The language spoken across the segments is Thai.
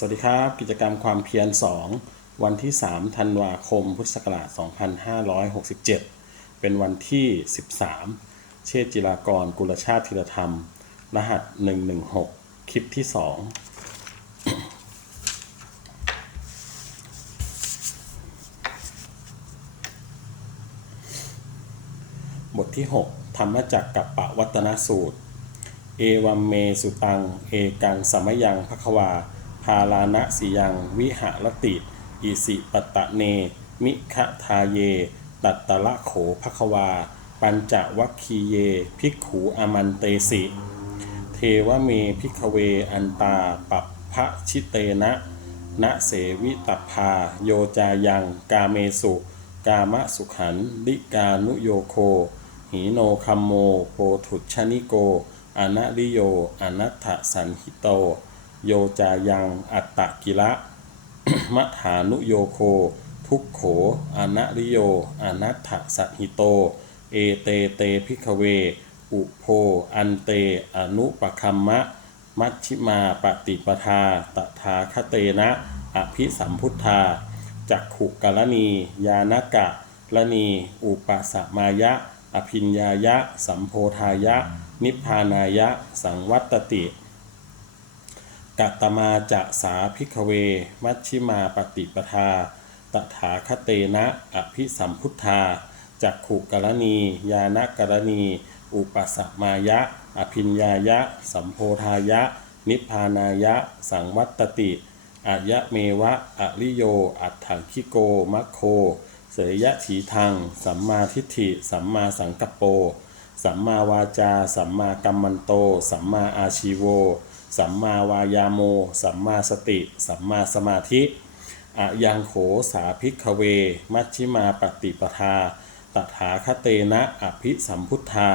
สวัสดีครับ กิจกรรมความเพียร 2 วันที่ 3 ธันวาคม พุทธศักราช 2567 เป็นวันที่ 13 เชษจิรากร กุลชาติธีรธรรม รหัส 116 คลิปที่ 2 บทที่ 6 ธรรมจักกับปะวัตนสูตร เอวัมเมสุตัง เอกังสมยังภควาาลานะสิยังวิหารติ อิสิปตะเน มิคะทาเย ตัตตะละโขภควา ปัญจวัคคีเย ภิกขูอมันเตสิ เทวเมพิกเวอันตาปัปพระชิเตนะนะเสวิตพา โยจายัง กาเมสุ กามะสุขันลิกานุโยโคหีโนคัมโม โพถุชนิโกอนะริโยอนัตถสันหิโต โยจายังอัตตะกิระมัฐานุโยโค ทุกโขอนะริโยอนัตถสัหิโต เอเตเตพิกเว อุโพอันเตอนุปคัมมะ มัชชิมาปฏิปทาตถาคเตนะอภิสัมพุทธาจักขุกรณี ยานกะรณี อุปสมายะ อภิญญายะ สัมโพธายะ นิพพานายะ สังวัตติ กัตมาจะสาพิกเว มัชชิมาปฏิปทา ตถาคเตนะอภิสัมพุทธา จักขุกรณี ยานกรณี อุปสมายะ อภิญญายะ สัมโพธายะ นิพพานายะ สังวัตติอายะเมวะอริโย อัตถังคิโก มัคโค เสยยะถีทังสัมมาทิฏฐิ สัมมาสังกัปโป สัมมาวาจา สัมมากัมมันโต สัมมาอาชีโว สัมมาวายาโม สัมมาสติ สัมมาสมาธิอะยังโขสาภิกขเว มัชชิมาปฏิปทา ตถาคเตนะอภิสัมพุทธา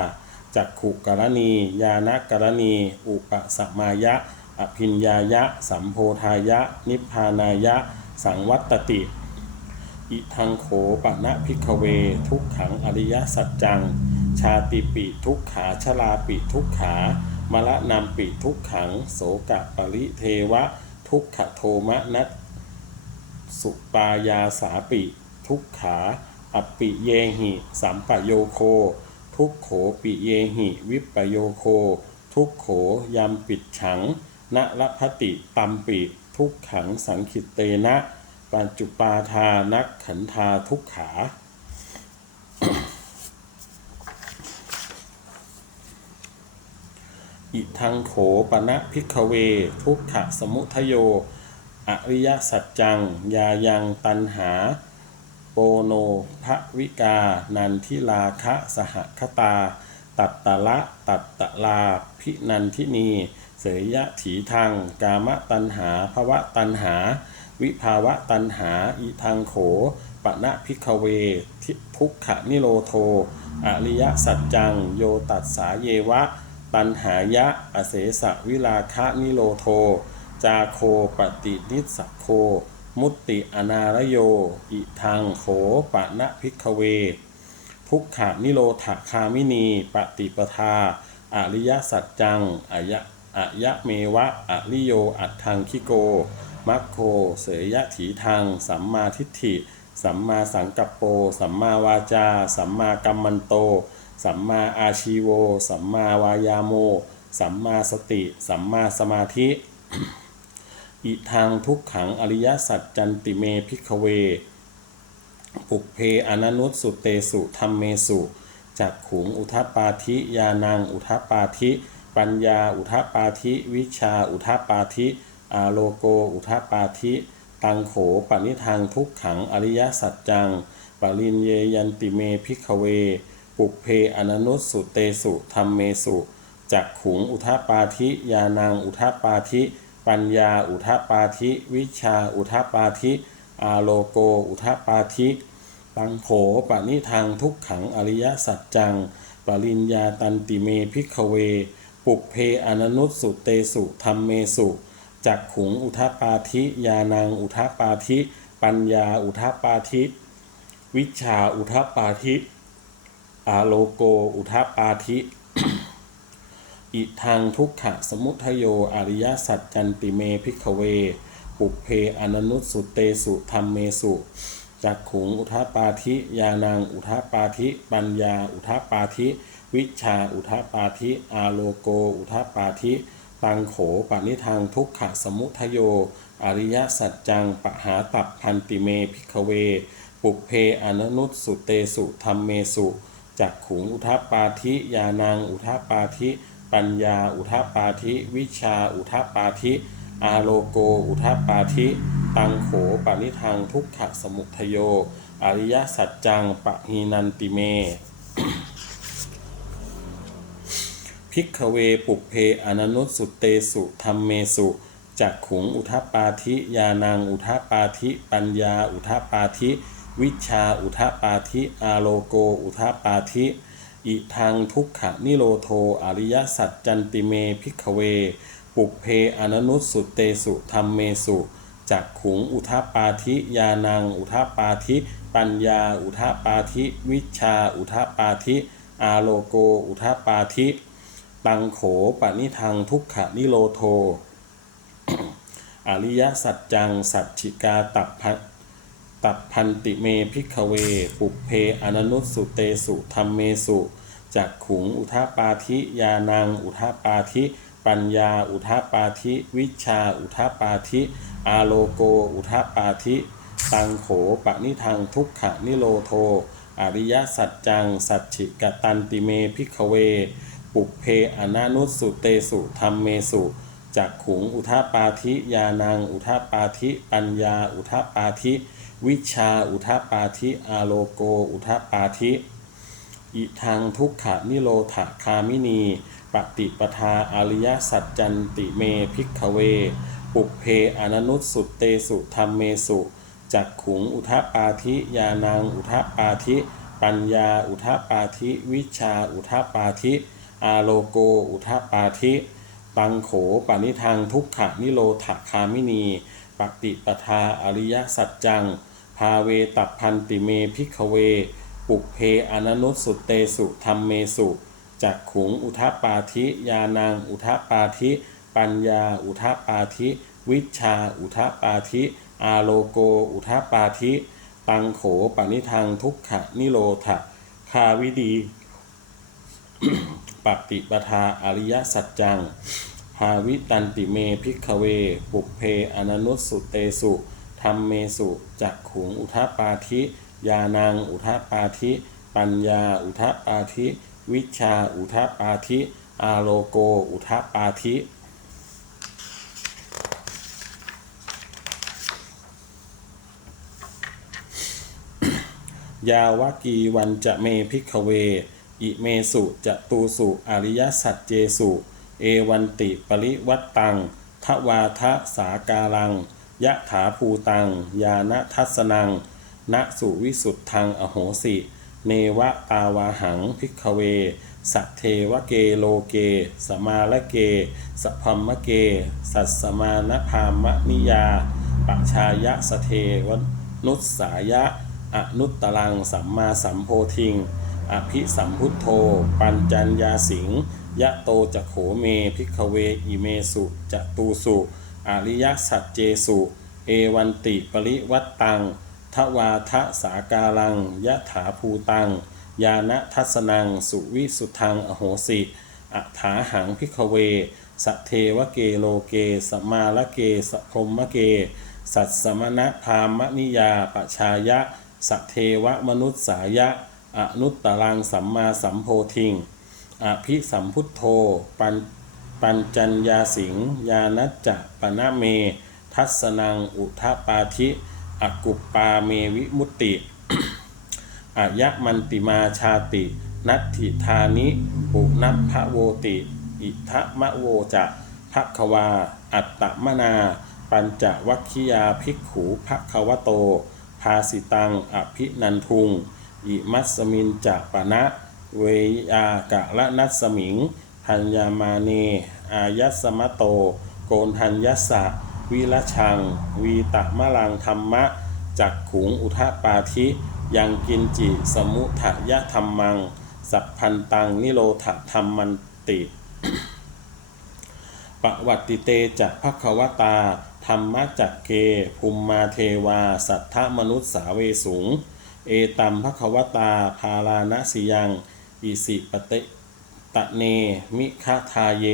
จักขุกรณี ยานกรณี อุปสมายะ อภิญญายะ สัมโพธายะ นิพพานายะ สังวัตติ อิทังโขปะนะพิกเว ทุกขังอริยสัจจัง ชาติปิทุกขาชลาปิทุกขา มละนามปิทุกขัง โสกะปริเทวะ ทุกขโทมะนัตสุปายาสาปิ ทุกขาอปิเยหิสัมปโยโค ทุกโขปิเยหิ วิปโยโค ทุกโขยามปิดฉังณละพติตัมปิ ทุกขังสังขิตเตนะปัญจุปาทานักขันธาทุกขา อิทังโขปนะพิกเว ทุกขะสมุทโย อริยสัจจัง ยายังตันหา โปโนภวิกา นันทิลาคะสหคตา ตัตตะละตัตตะลา พินันทินีเสยยะถีทางกามตันหาภวะตันหา วิภาวะตันหา อิทังโขปณะพิกเวทิทุกขะนิโรโท อริยสัจจัง โยตัสสาเยวะ ตันหายะ อเสสะวิลาคะนิโรโท จาโคปฏินิสสะโค มุตติอนารโย อิทังโขปะนะพิกเวทุกขานิโรธาคามินี ปฏิปทา อริยสัจจังอายะอายะเมวะอริโย อัตทังคิโก มัคโค เสยถีทาง สัมมาทิฏฐิ สัมมาสังกัปโป สัมมาวาจา สัมมากัมมันโต สัมมาอาชีโว สัมมาวายาโม สัมมาสติ สัมมาสมาธิ อิทางทุกขังอริยสัจจันติเมพิกเว ปุกเพอนันุตสุเตสุธรรมเมสุ จักขุงอุทปปาธิยานังอุทปปาธิ ปัญญาอุทปปาธิ วิชาอุทปปาธิ อาโลโกอุทปปาธิ ตังโขปนิทางทุกขังอริยสัจจัง ปรินเยยันติเมพิกเว ปุเพอนันุตสุเตสุธรรมเมสุจักขุงอุทปปาธิยานังอุทปปาธิปัญญาอุทปปาธิวิชาอุทปปาธิอาโลโกอุทปปาธิตังโขปนิทางทุกขังอริยสัจจังปริญญาตันติเมพิกเวปุเพอนันุตสุเตสุธรรมเมสุจักขุงอุทปาธิยานังอุทปาธิ ปัญญาอุทปาธิ วิชาอุทปาธิ อาโลโก อุทปาธิอิทางทุกขะสมุทโย อริยสัจจันติเมพิกเว ปุเพอนันุสุเตสุธรรมเมสุจักขุงอุทปาธิยานังอุทปาธิ ปัญญาอุทปาธิ วิชาอุทปาธิ อาโลโก อุทปาธิ ตังโขปานิทางทุกขะสมุทโย อริยสัจจังปหาตับพันติเมพิกเว ปุเพอนันุสุเตสุธรรมเมสุ จักขุงอุทาปาธิยานังอุทาปาธิ ปัญญาอุทาปาธิ วิชาอุทาปาธิ อาโลโกอุทาปาธิ ตังโขปานิทางทุกขะสมุทโย อริยสัจจังปะหีนันติเมพิกเวปุเพอนันุสุเตสุธรรมเมสุจักขุงอุทปาธิ ยานังอุทปาธิ ปัญญาอุทปาธิ วิชาอุทปาธิอาโลโกอุทปาธิอิทางทุกขะนิโรโทอริยสัจจันติเมพิกเว ปุเพอนันุสุเตสุธรรมเมสุจักขุงอุทปาธิยานังอุทปาธิ ปัญญาอุทปาธิ วิชาอุทปาธิอาโลโกอุทปาธิตังโขปนิทังทุกขะนิโรโท อริยสัจจังสัจฉิกาตับพ ตับพันติเมพิกเว ปุเพอนันุสุเตสุธรรมเมสุจักขุงอุทาปาธิยานัง อุทาปาธิ ปัญญา อุทาปาธิ วิชา อุทาปาธิ อาโลโก อุทาปาธิ ตังโขปะนิทังทุกขนิโรโท อริยสัจจัง สัจฉิกตันติเมพิกเว ปุเพอนานุสุเตสุธรรมเมสุจักขุงอุทาปาธิยานัง อุทาปาธิ ปัญญา อุทาปาธิ วิชาอุทาปาธิอาโลโก อุทาปาธิอิทังทุกขนิโรธาคามินี ปฏิปทาอริยสัจจันติเมพิกขเว ปุเพอนันุสุเตสุธรรมเมสุจักขุงอุทาปาธิยานังอุทาปาธิ ปัญญาอุทาปาธิ วิชาอุทาปาธิ อาโลโก อุทาปาธิตังโขปานิทางทุกขนิโรธาคามินี ปฏิปทาอริยสัจจังาเวตัพันติเมพิกเว ปุเพอนันุสุเตสุธรรมเมสุจักขุงอุทาปาธิยานังอุทาปาธิ ปัญญาอุทาปาธิ วิชาอุทาปาธิ อาโลโกอุทาปาธิ ตังโขปนิทางทุกขะนิโรธคาวิดีปฏิปทาอริยสัจจังภาวิตันติเมพิกเว ปุเพอนันุสุเตสุ ธรรมเมสุจักขุงอุทปาธิยานังอุทปาธิ ปัญญาอุทปาธิ วิชาอุทปาธิ อาโลโกอุทปาธิยาวกีวันจะเมพิกเว อิเมสุจะตูสุอริยสัจเจสุ เอวันติปริวัตตังทวาทะสาการัง ยะถาภูตัง ยานะทัสนังณสุวิสุทธังอโหสิ เนวะตาวาหังพิกเว สัทเทวเกโลเก สมาละเก สพัมมะเก สัสสมานพามะนิยา ปัชายะสเทวนุสสายะ อนุตตรังสัมมาสัมโพธิง อภิสัมพุทโธ ปัญจัญญาสิง ยะโตจะโขเมพิกเวอิเมสุจะตูสุ อริยสัจเจสุ เอวันติปริวัตตังทวาทะสาการังยะถาภูตัง ยานะทัสนัง สุวิสุทัง อโหสิอัฏฐาหังพิกเว สเทวเกโลเก สมาละเกสพรหมเก สัตสมณพามนิยาปชายะสัเทวมนุษสายะ อนุตตรังสัมมาสัมโพธิงอภิสัมพุทโธปัญ ปัญจัญญาสิงยานัจจะปนะเม ทัสนังอุทปาธิอกุปปาเมวิมุตติอายะมันติมาชาติ นัตถิธานิปุนัพพะโวติ อิทะมะโวจะภควา อัตตมนา ปัญจวัคคิยาภิกขูภควโต ภาสิตัง อภินันทุง อิมัสมินจะปะนะ เวยากะละนัสมิง ทัญญามาเน อายัสมะโต โกนทัญยัสะวิรชัง วีตะมะลังธรรมะ จักขุงอุทะปาธิ ยังกินจิสมุทะยะธรรมัง สัพพันตังนิโรธธรรมันติปวัติเตจะภควตา ธรรมจักเก ภูมมาเทวา สัทธมนุษสาเวสุงเอตัมภควตาภาลานะสิยัง อิสิปเต ตะเน มิคาทาเย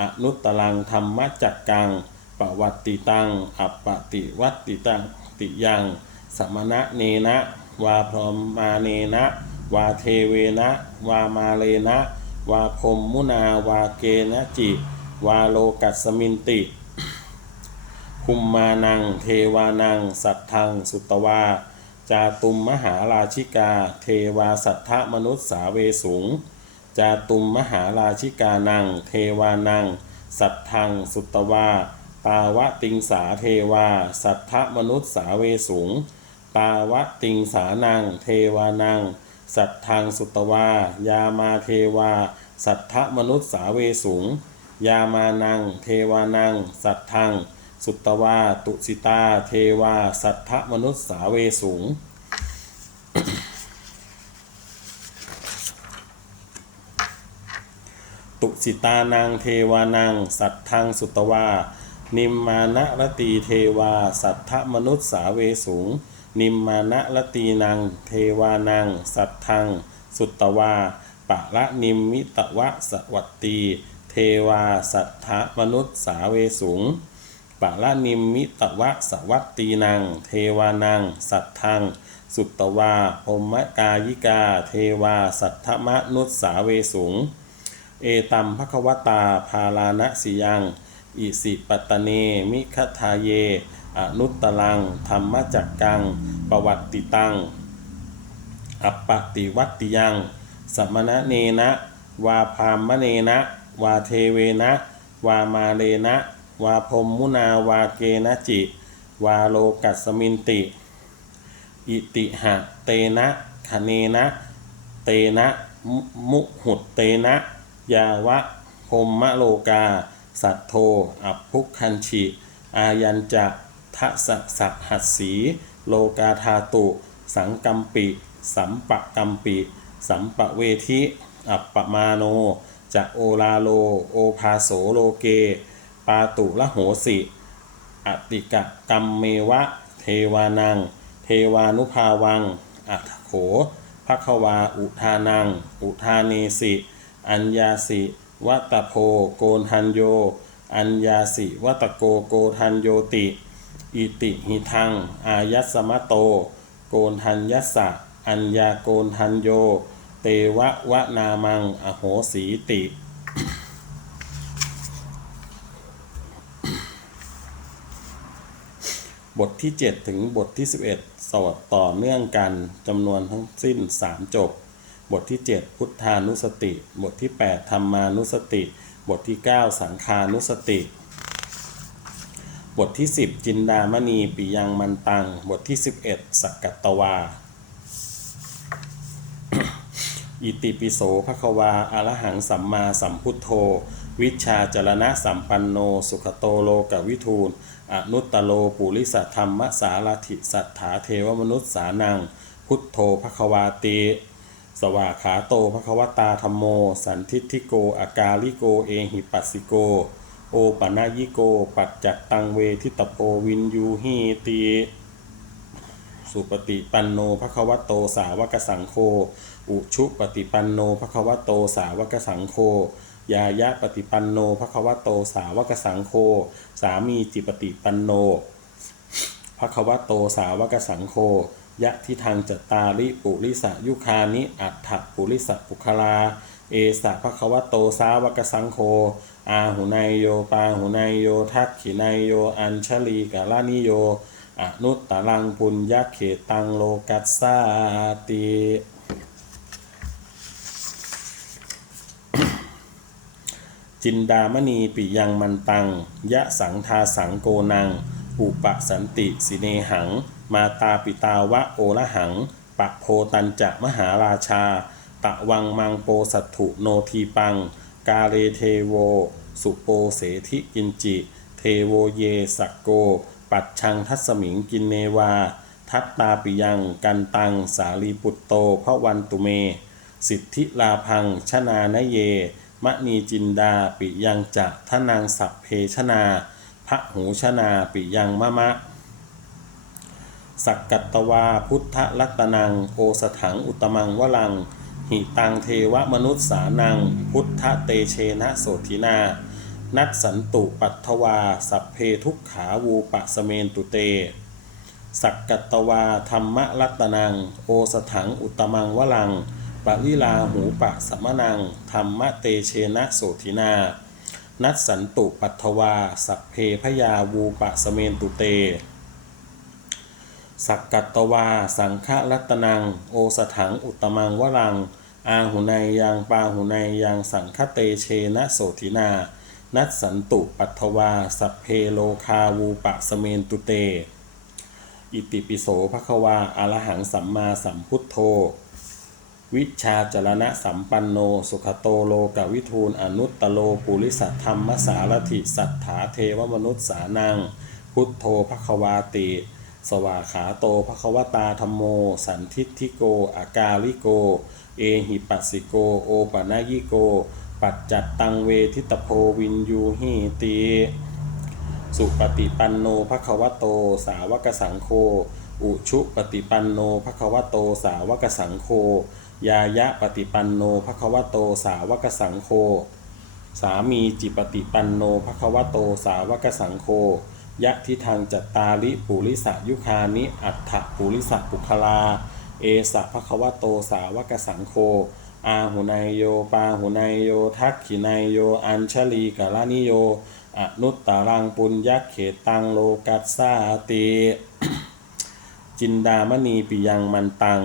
อนุตตรังธรรมจักกังปวัตติตัง อัปปติวัตติตังติยัง สมณะเนนะ วาพรหมาเนนะ วาเทเวนะ วามาเลนะ วาพรหมมุนาวาเกนะจิ วาโลกัสสมินติ คุมมานัง เทวานัง สัทธัง สุตวา จาตุมมหาราชิกา เทวาสัทธมนุษสาเวสุง จาตุมมหาราชิกานัง เทวานัง สัทธัง สุตวา ตาวะติงสาเทวา สัทธมนุษสาเวสุงตาวะติงสานัง เทวานัง สัทธัง สุตวา ยามาเทวา สัทธมนุษสาเวสุงยามานัง เทวานัง สัทธัง สุตวา ตุสิตา เทวา สัทธมนุษสาเวสุง สิตานังเทวานัง สัตทังสุตวา นิมมานะรตีเทวา สัทธมนุษสาเวสุงนิมมานะรตีนังเทวานัง สัตทังสุตวาปะละนิมมิตวะสวัตตี เทวา สัทธมนุษสาเวสุงปะละนิมมิตวะสวัตตีนังเทวานัง สัตทังสุตวาพมมกายิกา เทวา สัทธมนุษสาเวสุง เอตัมภควตาภาลานะสิยัง อิสิปัตเน มิคทาเย อนุตตรัง ธรรมจักกังปวัตติตัง อัปปติวัติยัง สมณะเนนะ วาพามเนนะ วาเทเวนะ วามาเลนะ วาพมมุนาวาเกนะจิ วาโลกัสมินติ อิติหะเตนะคเนนะ เตนะ มุมุหุตเตนะ ยาวะพรหมโลกา สัทโท อัพพุคันชิอายัญจะทะสะสะหัสสี โลกาธาตุ สังกัมปิ สัมปะกัมปิ สัมปะเวทิ อัปปมาโนจะโอลาโล โอภาโสโลเก ปาตุละโหสิ อติกะกัมเมวะ เทวานัง เทวานุภาวัง อัตโขภควาอุทานัง อุทาเนสิ อัญญาสิวัตโพโกนทันโย อัญญาสิวัตโกโกทันโยติ อิติหิทัง อายัสมะโต โกนทันยัสสะ อัญญาโกนทันโย เตวะวะนามัง อโหสีติ บทที่ 7 ถึงบทที่ 11 สวดต่อเนื่องกันจำนวนทั้งสิ้น 3 จบ บทที่ 7 พุทธานุสติ บทที่ 8 ธรรมานุสติ บทที่ 9 สังคานุสติ บทที่ 10 จินดามณีปิยังมันตัง บทที่ 11 สักกัตตวา อิติปิโสภควาอรหังสัมมาสัมพุทโธ วิชชาจรณะสัมปันโน สุขโตโลกวิทูล อนุตตโลปุริสธรรมสารถิสัทธาเทวมนุษย์สานัง พุทโธภควาติ สวาขาโตภควตาธรรมโม สันทิฏฐิโก อากาลิโก เอหิปัสสิโก โอปะนายิโก ปัจจัตตังเวทิตโปวินยูหีติสุปฏิปันโนภควโตสาวกสังโฆ อุชุปฏิปันโนภควโตสาวกสังโฆ ยายะปฏิปันโนภควโตสาวกสังโฆ สามีจิปฏิปันโนภควโตสาวกสังโฆ ยะทิทางจตาริปุริสยุคานิอัฏฐปุริสปุคลา เอสะภควโตสาวกสังโฆอาหุนายโยปาหุนายโยทักขินายโย อัญชลีกาลานิโยอนุตตรังปุญญเขตังโลกัสสาติจินดามณีปิยังมันตัง ยะสังทาสังโกนัง อุปสันติสิเนหัง มาตาปิตาวะโอละหัง ปะโพตันจะมหาราชา ตะวังมังโปสัตถุโนทีปัง กาเลเทโว สุโปเสธิกินจิ เทโวเยสักโก ปัดชังทัสมิงกินเนวา ทัตตาปิยังกันตังสาลีปุตโตพระวันตุเม สิทธิลาพังชนานเยมณีจินดาปิยังจะทนังสัพเพชนาพระหูชนาปิยังมะมะ สักกัตตวาพุทธรัตนังโอสถังอุตมังวลัง หิตังเทวมนุษย์สานัง พุทธเตเชนะโสธินา นัตสันตุปัทวา สัพเพทุกขาวูปะสเมนตุเต สักกัตตวาธรรมรัตนัง โอสถังอุตมังวลังปะลิลาหูปะสมนังธรรมเตเชนะโสธินา นัตสันตุปัทวา สัพเพพยาวูปะสเมนตุเต สักกัตตวา สังฆรัตนัง โอสถังอุตมังวรัง อาหุนายยังปาหุนายยังสังฆเตเชนะโสธินา นัตสันตุปัทวา สัพเพโลคาวูปะสเมนตุเต อิติปิโสภควาอรหังสัมมาสัมพุทโธ วิชาจรณะสัมปันโน สุขโตโลกวิทูลอนุตตโลปุริสัทธรรมสารถิสัทธาเทวมนุษย์สานัง พุทโธภควาติ สวาขาโตภควตาธรรมโม สันทิฏฐิโก อากาลิโก เอหิปัสสิโก โอปะนายิโก ปัจจัตตังเวทิตโพวินยูหิติสุปฏิปันโนภควโต สาวกสังโฆ อุชุปฏิปันโนภควโต สาวกสังโฆ ยายะปฏิปันโนภควโต สาวกสังโฆ สามีจิปฏิปันโนภควโต สาวกสังโฆ ยะทิทางจัตตาลิปุริสยุคานิอัฏฐปุริสปุคลา เอสะภควโตสาวกสังโฆอาหุนายโยปาหุนายโย ทักขินายโย อัญชลีกาลานิโย อนุตตารังปุญญเขตังโลกัสสาติจินดามณีปิยังมันตัง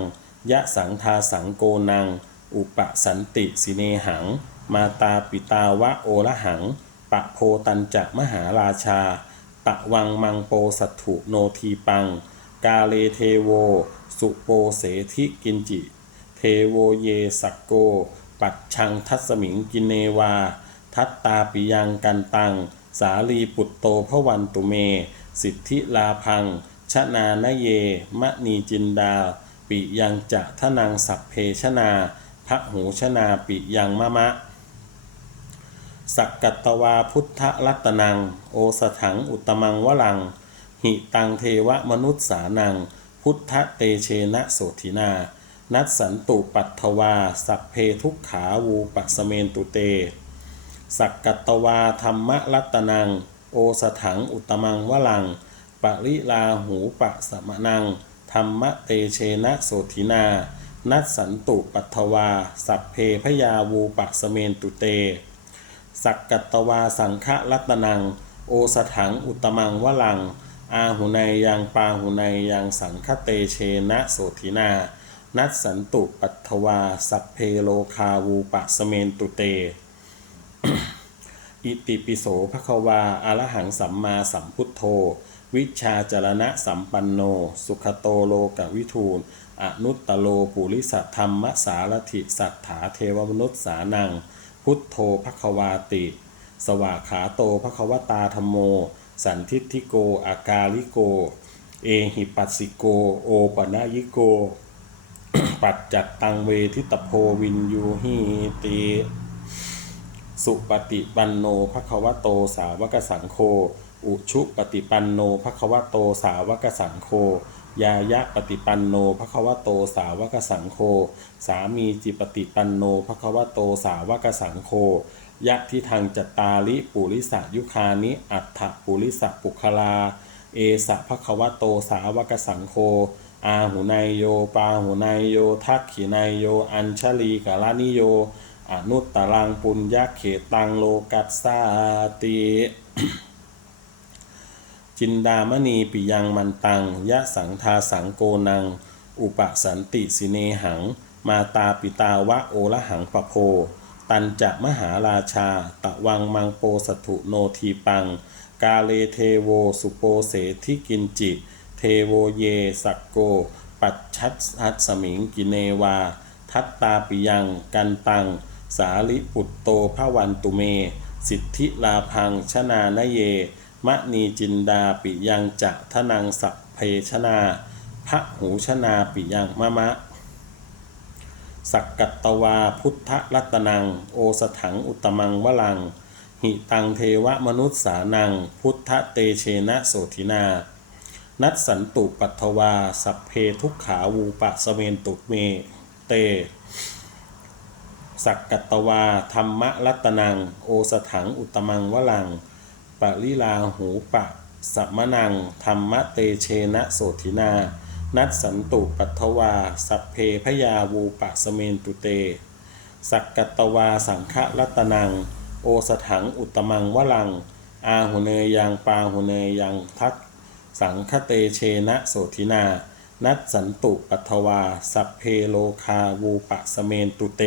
ยะสังทาสังโกนัง อุปสันติสิเนหัง มาตาปิตาวะโอละหัง ปะโพตันจะมหาราชาะวังมังโปสัตถุโนทีปัง กาเลเทโว สุโปเสธิกินจิ เทโวเยสักโก ปัดชังทัสมิงกินเนวา ทัตตาปิยังกันตัง สาลีปุตโตพระวันตุเม สิทธิลาพัง ชนานเย มะนีจินดา ปิยังจะทนังสัพเพชนาพระหูชนาปิยังมะมะ สักกัตตวาพุทธรัตนัง โอสถังอุตมังวลัง หิตังเทวมนุษสานัง พุทธเตเชนะโสธินา นัสสันตุปัทวา สัพเพทุกขาวูปัสเมนตุเต สักกัตตวาธรรมรัตนัง โอสถังอุตมังวลัง ปริลาหูปะสมนัง ธรรมเตเชนะโสธินา นัสสันตุปัทวา สัพเพพยาวูปะสเมนตุเต สักกัตวาสังฆรัตนัง โอสถังอุตมังวลัง อาหุนายยังปาหุนายยังสังฆเตเชนะโสธินา นัสสันตุปัทวา สัพเพโลคาวูปะสเมนตุเต อิติปิโสภควาอารหังสัมมาสัมพุทโธ วิชาจรณะสัมปันโน สุขโตโลกวิทูลอนุตตโลปุริสัทธรรมสารถิสัทธาเทวมนุษย์สานัง พุทโธภควาติ สวากขาโตภควตาธรมโม สันทิฏฐิโก อากาลิโก เอหิปัสสิโก โอปนายิโก ปัจจัตตังเวทิตโพวินยูหิติสุปฏิปันโนภควโตสาวกสังโฆ อุชุปฏิปันโนภควโตสาวกสังโฆ ยายะปฏิปันโนภควโตสาวกสังโฆสามีจิปฏิปันโนภควโตสาวกสังโฆยะทิทางจตาลิปุริสยุคานิอัฏฐปุริสปุคลา เอสะภควโตสาวกสังโฆอาหุนายโยปาหุนายโยทักขินายโย อัญชลีกาลานิโยอนุตตรังปุญญเขตังโลกัสสาติ จินดามณีปิยังมันตัง ยะสังทาสังโกนัง อุปสันติสิเนหัง มาตาปิตาวะโอละหังปะโพ ตันจะมหาราชา ตะวังมังโปสถุโนทีปัง กาเลเทโวสุโปเสทิกินจิ เทโวเยสักโก ปัจชัตสัสมิงกิเนวา ทัตตาปิยังกันตัง สาลิปุตโตภวันตุเม สิทธิลาพังชนานเย มะนีจินดาปิยังจะทนังสัพเพชนาพระหูชนาปิยังมะมะ สักกัตตวาพุทธรัตนัง โอสถังอุตมังวลัง หิตังเทวมนุษสานัง พุทธเตเชนะโสธินา นัตสันตุปัทวา สัพเพทุกขาวูปะสเมนตุเมเตสักกัตตวาธรรมรัตนัง โอสถังอุตมังวลัง ปะลิลาหูปะสัมมนัง ธรรมเตเชนะโสธินา นัตสันตุปัทวา สัพเพพยาวูปะสเมนตุเต สักกัตวาสังฆรัตนัง โอสถังอุตมังวลัง อาหุเนยยังปาหุเนยยังทัก สังคเตเชนะโสธินา นัตสันตุปัทวา สัพเพโลคาวูปะสเมนตุเต